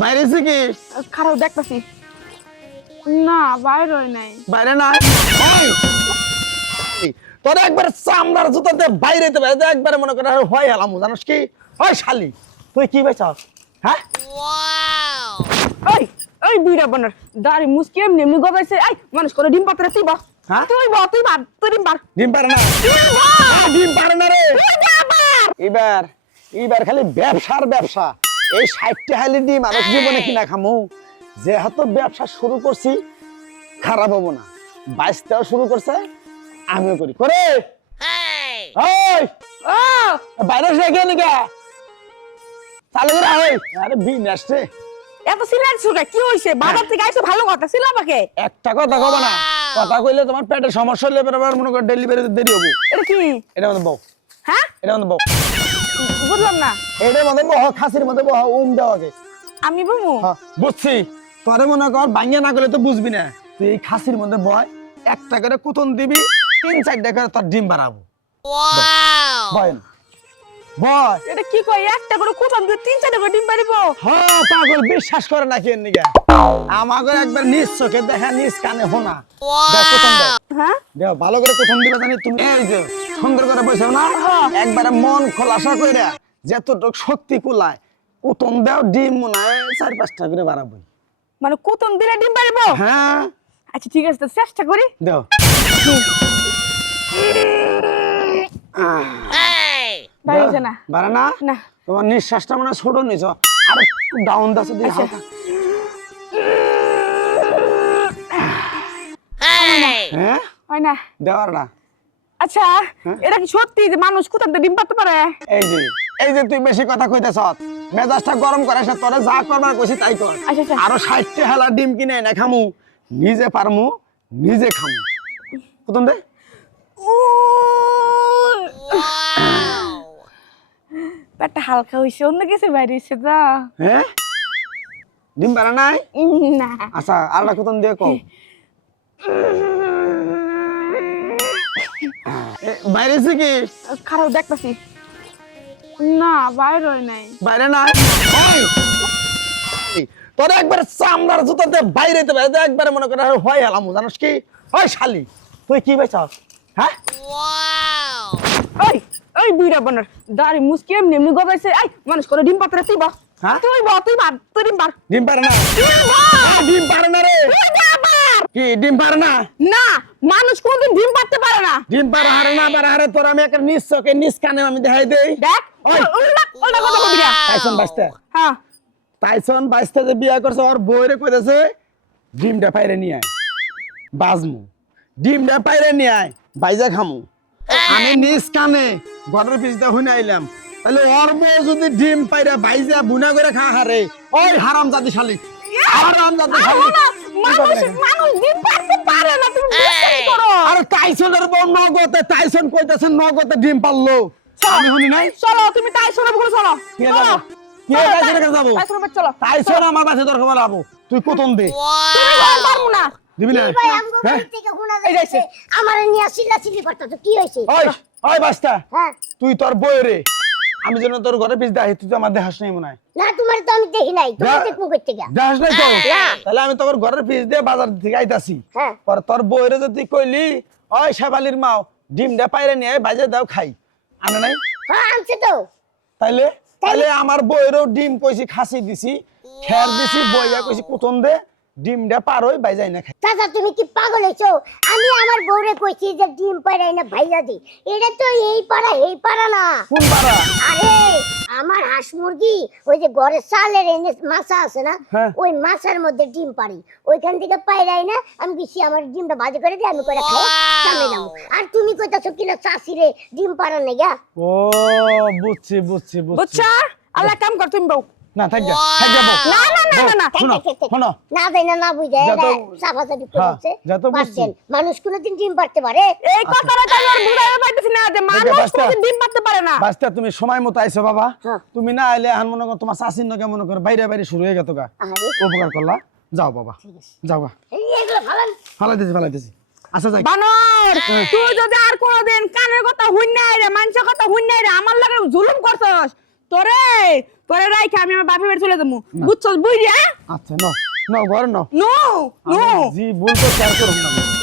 বাইরে কি খারাপ দেখতাছি না বাইরে হই নাই বাইরে না তোর একবার চামড়ার জুতাতে বাইরে তে বাইরে একবার মনে করে হয় এলাম জানিস কি ওই শালি তুই কি বেচাস হ্যাঁ ওই ওই বুইড়া বানর দাড়ি মুসকি এমনি এমনি গবাইছে এই মানুষ করে ডিম পাতরে তুই বা হ্যাঁ? তুই বার তুই ডিম বার ডিম পারে না ডিম পারে না রে এবার এবার খালি ব্যবসার ব্যবসা এই 60 হালি ডিম আর জীবনে কিনা খামু যেহেতু ব্যবসা শুরু করছি খারাপ হবো না 22টাও শুরু করছে আমিও করি করে ওই ও বাইরে রেখে নিকা চালু করে ওই আরে বি নেস্টে এত সিলার সুটা কি হইছে বাজার থেকে আইছো ভালো কথা ছিল আমাকে একটা কথা কব না কথা কইলে তোমার পেটের সমস্যা হলে এবার মনে করে ডেলিভারি দেরি হবে এটা কি এটা মনে বউ হ্যাঁ এটা মনে বউ বুঝলাম না এটা মনে বহ খাসির মধ্যে বহ দেওয়াকে আমি বমু হ্যাঁ বুঝছি তোরে মনে কর ভাঙিয়ে না গেলে তো বুঝবি না তুই এই খাসির মধ্যে বয় একটা করে কুতন দিবি 3-4টা করে তোর ডিম বাড়াবো বয় বয় এটা কি কই একটা করে কোথাও দিয়ে 3-4টা করে ডিম পারিবো হ্যাঁ পাগল বিশ্বাস করে নাকি এর নিগা আমাকে একবার নিজ চোখে দেখা নিজ কানে শোনা দেখ কুতন দেখ হ্যাঁ দেখ ভালো করে কুতন দিবা জানি তুমি এই যে সুন্দর করে বসে না একবারে মন খোলাসা কইরা যতটুক শক্তি কুলায় কুতন দাও ডিম মনে হয় 4-5টা করে বাড়াবো মানে কোতন দিলে ডিম পারিবো হ্যাঁ আচ্ছা ঠিক আছে তো চেষ্টা করি দাও পারিছে না বাড়া না না তোমার নিঃশ্বাসটা মানে ছোট নিছ আর ডাউন দাসে দিয়ে হালকা হ্যাঁ হয় না দেওয়ার না আচ্ছা এটা কি সত্যি যে মানুষ কোথা থেকে ডিম পারতে পারে এই যে তুই বেশি কথা কইতেছ মেজাজটা গরম করে সে তোরে যা করবার কইছি তাই কর আচ্ছা আচ্ছা আরো 60টা হেলা ডিম কিনে না খামু নিজে পারমু নিজে খামু প্রথম দে পেটটা হালকা হইছে অন্য কিছু বাইরে হইছে তো হ্যাঁ ডিম পারা নাই না আচ্ছা আরেকটা কুতন দিয়ে কও বাইরে কি খারাপ দেখতাছি না বাইরে হই নাই বাইরে না তোর একবার চামড়ার জুতাতে বাইরে তে বাইরে একবার মনে করে হয় এলাম জানিস কি ওই শালি তুই কি বেচাস হ্যাঁ ওই ওই বুইড়া বানর দাড়ি মুসকি এমনি এমনি গবাইছে এই মানুষ করে ডিম পাতরে তুই বা হ্যাঁ? তুই ডিম বার ডিম পারে না ডিম পারে না রে কি ডিম পারে না না মানুষ কোনদিন ডিম পারতে পারে না ডিম পারে হারে না পারে হারে তোর আমি একটা নিজ চোখে নিজ কানে আমি দেখাই দেই দেখ ওই। উল্টা উল্টা কথা বলবি না টাইসন বাইস্তে হ্যাঁ টাইসন বাইস্তে যে বিয়া করছে ওর বউরে কইতেছে ডিমটা পাইরে নিয়ে আয় বাজমু ডিমটা পাইরে নিয়ে আয় বাইজা খামু আমি নিজ কানে ঘরের পিছটা হুইনা আইলাম তাহলে ওর বউ যদি ডিম পাইরা বাইজা বুনা করে খা হারে ওই হারাম জাতি শালি হারাম জাতি শালি মানুষ ডিম পারতে পারে না তুমি বিশ্বাস করো আরে টাইসনের বউ নগতে টাইসন কইতাছে নগতে ডিম পারলো আমি শুনি নাই চলো তুমি টাইসনের বলে চলো কে যাবো কে টাইসনের কাছে যাবো টাইসনের বলে চলো টাইসন আমার কাছে দরকার লাবো তুই কোতন দে তুমি বল পারমু না দিবি না ভাই আমগো হ্যাঁ? বাড়ি থেকে গুণা যাইছে আমারে নিয়া চিল্লাচিল্লি করতেছ কি হইছে ওই ওই বাস্তা হ্যাঁ তুই তোর বই রে আমি যেন তোর ঘরে পিছ দেখাই তুই তো আমার দেখাস নাই মনে হয় না তোমার তো আমি দেখি নাই তুমি দেখবো কই থেকে দেখাস নাই তো না। তাহলে আমি তোর ঘরের পিছ দিয়ে বাজার থেকে আইতাছি হ্যাঁ পর তোর বই রে যদি কইলি ওই শেফালির মাও ডিমটা পাইরে নিয়ে বাজে দাও খাই আনে নাই হ্যাঁ আনছে তো তাইলে তাইলে আমার বইরেও ডিম কইছি খাসি দিছি খের দিছি বইয়া কইছি কুতন দে ডিমটা পার হই বাইজাই না খাই চাচা তুমি কি পাগল হইছো আমি আমার বউরে কইছি যে ডিম পাড়াই না ভাইয়া দি এটা তো এই পাড়া না কোন পারা আরে আমার হাঁস মুরগি ওই যে ঘরে চালের এনে মাছা আছে না হ্যাঁ। ওই মাছার মধ্যে ডিম পারি ওইখান থেকে পাইরাই না আমি বেশি আমার ডিমটা ভাজি করে দিই আমি করে খাই সামনে যাবো আর তুমি কইতাছো কিনা চাষিরে ডিম পাড়া নেগা ও বুঝছি বুঝছি বুঝছি বুঝছা আল্লাহ কাম কর তুমি বউ না থাক যা বউ। না না না না না শোনো শোনো না দেয় না বুঝে যত- সাফাসাফি হ্যাঁ, করছে যত বুঝছি। মানুষ কোনোদিন ডিম পারতে পারে এই কথাটা তো আমি আর বুঝাইতে পারতেছি না যে মানুষ বাস্তা। কোনদিন ডিম পারতে পারে না বাস্তা তুমি সময় মতো আইছো বাবা হ্যাঁ। তুমি না আইলে এখন মনে কর তোমার শাসিন নকে মনে কর বাইরে বাইরে শুরু হয়ে গেত গা আরে উপকার করলা যাও বাবা যাও গা এগুলো ভালো ফালাইতেছি আচ্ছা যাই বানর তুই যদি আর কোনদিন কানের কথা হুই নাই রে মানুষের কথা হুই নাই রে আমার লাগে জুলুম করছস তোরে তোরে রাইখা আমি আমার বাপের বাড়ি চলে যাবো বুঝছস বুঝিয়া আচ্ছা ন ন ঘরে ন নো নো জি ভুল তো শেয়ার করুন না